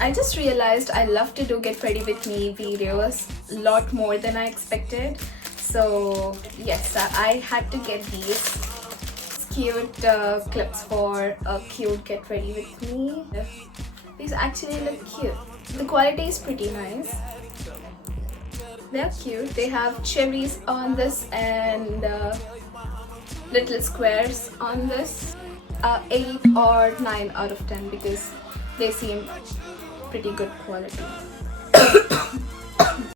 I just realized I love to do get ready with me videos a lot more than I expected. So yes, I had to get these cute clips for a cute get ready with me. These actually look cute. The quality is pretty nice. They're cute. They have cherries on this and little squares on this. 8 or 9 out of 10 because they seem pretty good quality.